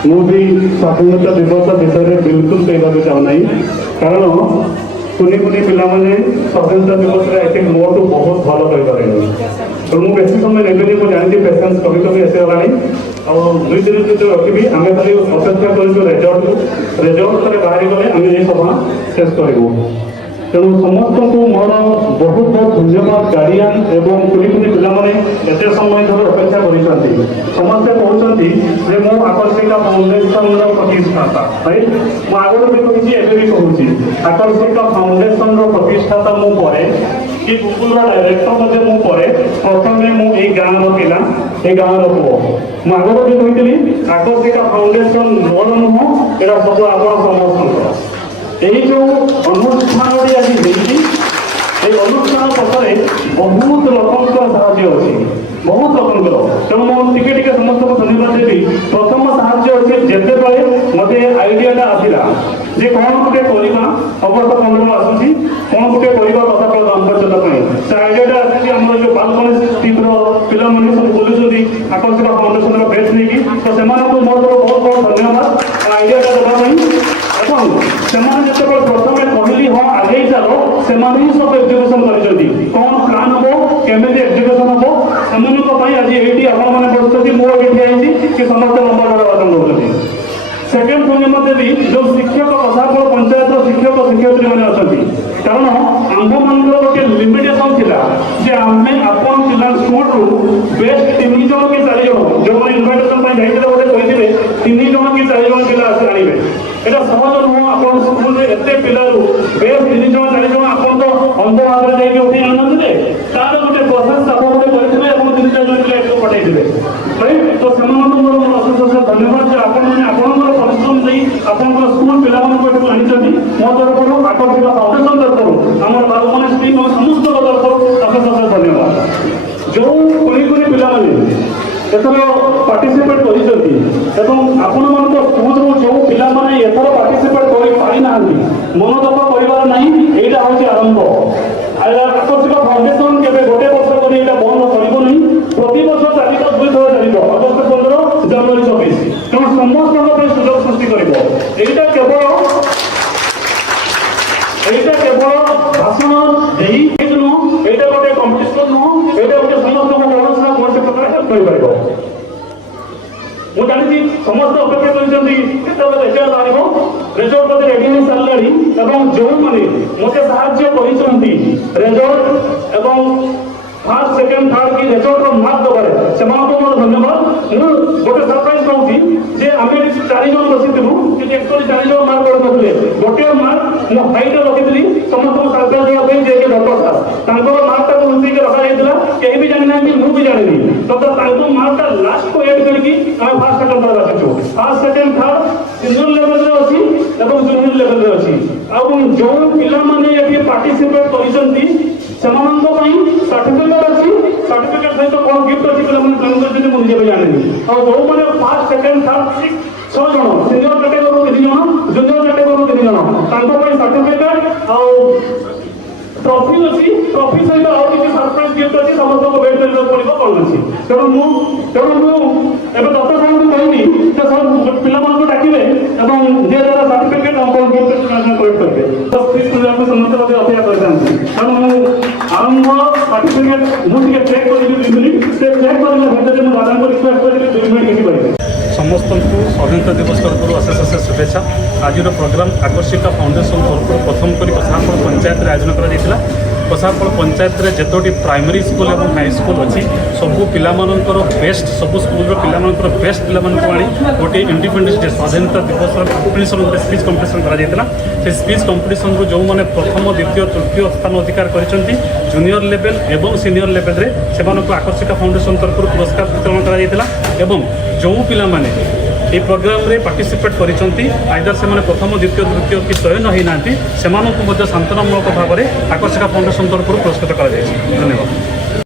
भी स्वाधीनता दिवस विषय बिल्कुल कहना चाहूना कारण कुनी कुनी पिलाने स्वाधीनता दिवस आई मोटू बहुत भल कही तो मुझे बेसी समय नेबी मुझे जानी पेसेंस कभी कभी ऐसे गला और 2 दिन जो रखी आम खाली अपेक्षा कर रिजल्ट बाहरी गले आम ये सभा शेष करूँ तेणु समस्त को मोर बहुत बहुत धन्यवाद गार्डियन एवं कुनी कुनी पिलाने एत समय धर अपेक्षा कर समस्ते कहते मो आकर्षिका फाउंडेशन प्रतिष्ठाता राइट मु आगे भी कही एवं भी कहूँ आकर्षिका फाउंडेशन प्रतिष्ठाता मु परे कि गुगुल डायरेक्टर मु परे प्रथम मुझे गाँव पिला ये गाँव पुओ मुझे भी कही आकर्षिका फाउंडेशन मोर नुह यहाँ सब आप समस्त यही जो अनुष्ठान आज अनुष्ठान पक्षरे बहुत लोक साहय अच्छी बहुत लोक तेणु मुझे टिके समस्त को धन्यवाद देवी प्रथम साहय अच्छे जिते बड़े मत आईडियाटा आसला जे कौन गोटे करवा अगस्त 15 आसूसी कौन गोटे करवा कथा दाम्पत्यता से आईडियाटा आसी आम जो बाल गणेश टीम्र पिला सब बुलूँ आकर्षिका फाउंडेशन बेच नहीं तो से मोर बहुत बहुत धन्यवाद आईडियाटा देवाई से प्रथम कहली हाँ आगे चलो से सब एजुकेशन कर कौन प्लान हम केमी एजुकेशन हम से आज ये आपड़ी मुझे कि समस्त नंबर दौरान सेकेंड पुण्य भी जो शिक्षक कसाफल पंचायत शिक्षक शिक्षयित्री मैंने अच्छा कारण आम मान गोटे लिमिटेसन थी आम आपन पिला स्कूल बेस्ट 3 जन कि 4 जन जो इनभाइटेशन जाइए गोटे कही 3 जन कि 4 जन पिला आने এটা সহজ নুহ আপনার স্কুলে এতে পিলার বেশ 3 জন 4 জন আপনার তো অন্ধ ভাবে যাই উঠে আনন্দে তার গোটে প্রসেস আপনি গোটে করিবে এবং 3 জন পিলা একটু পঠাই দিবে রাইট তো সেমানক মোর অশেষ ধন্যবাদ যে আপনার পরিশ্রম দেই আপনার স্কুল পিলাମାନଙ୍କୁ এটু আনিଛନ୍ତି ମୋ ତରଫରୁ ଆକର୍ଷିକା ଫାଉଣ୍ଡେସନ ତରଫରୁ ଆମର ବାବୁମାନେ ସ୍ତ୍ରୀ ସମସ୍ତ ତରଫରୁ ଅশেষ ଧନ୍ୟବାଦ ଯେଉଁ କୁନି କୁନି ପିଲାମାନେ एथर पार्टिसिपेट कर स्कूल जो पिला एथर पार्टिसिपेट करना मनोदप कर यहाँ हूँ आरंभ आकर्षिक फाउंडेशन के गोटे वर्ष कर बंद कर प्रति वर्ष चलित 2 थर चलो अगस्त 15 जनवरी 26 तेणु समस्त सुजोग सृष्टि कर केवल भाषण नुह ये गोटे कंपिटिशन नुह ये गोटे समस्त कौन से प्रकार हेल्प कर ମୁଁ ଜାଣିଛି ସମସ୍ତେ ଅପେକ୍ଷା କରିଛନ୍ତି କେତେବେଳେ ରେଜଲ୍ଟ ବାହାରିବ ରେଜଲ୍ଟ ପ୍ରତି ରେଡି ହେଇ ସାରିଲାଣି ଏବଂ ଯେଉଁମାନେ ମୋତେ ସାହାଯ୍ୟ କରିଛନ୍ତି ରେଜଲ୍ଟ ଏବଂ ଫାର୍ଷ୍ଟ ସେକେଣ୍ଡ ଥାର୍ଡ କି ରେଜଲ୍ଟର ମାର୍କ ଦେବାରେ ସେମାନଙ୍କୁ ମୋର ଧନ୍ୟବାଦ ମୁଁ ଗୋଟେ ସରପ୍ରାଇଜ କହୁଛି ଯେ ଆମେ 4 ଜଣ ବସିଥିଲୁ କିନ୍ତୁ ଏକ୍ଚୁଆଲି 4 ଜଣ ମାର୍କ କରିନଥିଲେ ଗୋଟିଏ ମାର୍କ ମୁଁ ହାଇଟ୍ରେ ରଖିଥିଲି ସମସ୍ତଙ୍କୁ ସରପ୍ରାଇଜ ଦେବା ପାଇଁ ଯିଏକି ଡକ୍ଟର ସାର୍ ତାଙ୍କର ମାର୍କଟାକୁ ଲୁଚେଇକି ରଖାଯାଇଥିଲା କେହି ବି ଜାଣିନାହାନ୍ତି ମୁଁ ବି ଜାଣିନି ତ ତାଙ୍କ ମାର୍କଟା ଲାଷ୍ଟକୁ ଏଡ୍ କରିକି ଆମେ ଫାର୍ଷ୍ଟ ସେକେଣ୍ଡ ଥାର୍ଡ ଆସିଛୁ ଫାର୍ଷ୍ଟ ସେକେଣ୍ଡ ଥାର୍ଡ ସିନିୟର ଲେଭେଲରେ ଅଛି ଏବଂ ଜୁନିୟର ଲେଭେଲରେ ଅଛି ଆଉ ଯେଉଁ ପିଲାମାନେ ଏଠି ପାର୍ଟିସିପେଟ୍ କରିଛନ୍ତି ସେମାନଙ୍କ ପାଇଁ ସାର୍ଟିଫିକେଟ୍ ଅଛି ସାର୍ଟିଫିକେଟ୍ ସହିତ କ'ଣ ଗିଫ୍ଟ ଅଛି ପିଲାମାନେ ପ୍ଲାନ୍ କରିଛନ୍ତି ମୁଁ ନିଜେ ବି ଜାଣିନି ଆଉ ଯେଉଁମାନେ ଫାର୍ଷ୍ଟ ସେକେଣ୍ଡ ଥାର୍ଡ 6 ଜଣ ସିନିୟର କ୍ୟାଟେଗୋରୀରୁ 3 ଜଣ ଜୁନିୟର କ୍ୟାଟେଗୋରୀରୁ 3 ଜଣ ତାଙ୍କ ପାଇଁ ସାର୍ଟିଫିକେଟ୍ ଆଉ ट्रॉफी अच्छी ट्रॉफी सहित आउ किसी सरप्राइज गिफ्ट अच्छी समस्त को वेट करने पड़ो कौन अच्छी तेणु मुझे दत्त साहब को कहनी से सब पिला डाकिबे एवं जे द्वारा सर्टिफिकेट हम कौन गिफ्ट कलेक्ट करेंगे तो प्लीज समस्त अपेक्षा करते तेणु आरंभ सर्टिफिकेट मुझे चेक करी से चेक करने भितर मुझे दादा को रिक्वेस्ट करी 2 मिनट किसी पाइबे समस्त को स्वाधीनता दिवस तरफ अशेष अशेष शुभेच्छा आज प्रोग्राम आकर्षिका फाउंडेशन तरफ प्रथम कर कसाफल पंचायत आयोजन कर कसाफल पंचायत जितोटी प्राइमरी स्कूल और हाई स्कूल अच्छी सबू पिलामानंकर बेस्ट सबू स्कूल पिलामानंकर बेस्ट पिलामानंको आनी गोटे इंडिपेंडेंस डे स्वाधीनता दिवस कंपिटिशन गोटे स्पीच कंपिटिशन करा से स्पीच कंपिटिशन जो मैंने प्रथम द्वितीय तृतीय स्थान अधिकार कर जूनियर लेवल एवं सीनियर लेवल रे से आकर्षिका फाउंडेशन तरफ पुरस्कार वितरण करा एवं जो पिला माने ये प्रोग्राम रे पार्टिसिपेट करिसंती आइदर से माने प्रथम द्वितीय तृतीय कि चयन होई नांती सेमानकु मध्य शांतनामूलक भाव में आकर्षिका फाउंडेशन तरफ पुरस्कृत करा जायछि। धन्यवाद।